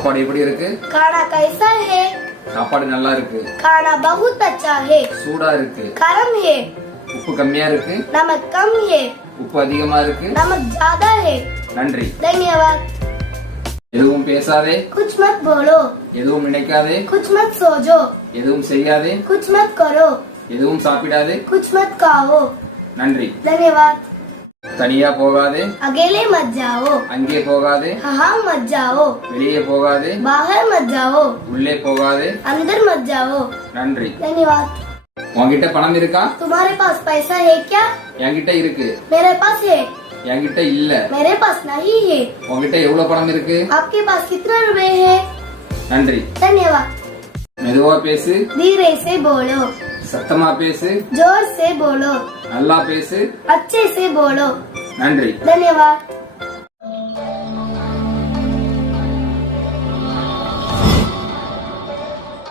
சாப்பாடு எப்படி இருக்கு? खाना कैसा है? சாப்பாடு நல்லா இருக்கு. खाना बहुत अच्छा है. சூடா இருக்கு. गरम है. உப்பு கம்மியா இருக்கு. नमक कम है. உப்பு அதிகமா இருக்கு. नमक ज्यादा है. நன்றி. धन्यवाद. எதுவும் பேசாதே. कुछ मत बोलो. எதுவும் நினைக்காதே. कुछ मत सोचो. எதுவும் செய்யாதே. कुछ मत करो. எதுவும் சாப்பிடாதே. कुछ मत खाओ. நன்றி. धन्यवाद. தனியா போகாதே. अकेले मत जाओ. அங்கே போகாதே. हाँ मत जाओ. வெளியே போகாதே. बाहर मत जाओ. உள்ளே போகாதே. अंदर मत जाओ. நன்றி. धन्यवाद. உன்கிட்ட பணம் இருக்கா? तुम्हारे पास पैसा है क्या? என்கிட்ட இருக்கு. मेरे पास है. என்கிட்ட இல்ல. मेरे पास नहीं है. உன்கிட்ட எவ்வளவு பணம் இருக்கு? आपके पास कितना रुपए है? நன்றி. धन्यवाद. மெதுவா பேசு. धीरे से बोलो. சத்தமா பேசு. जोर से बोलो. நல்லா பேசு. अच्छे से बोलो. நன்றி. धन्यवाद.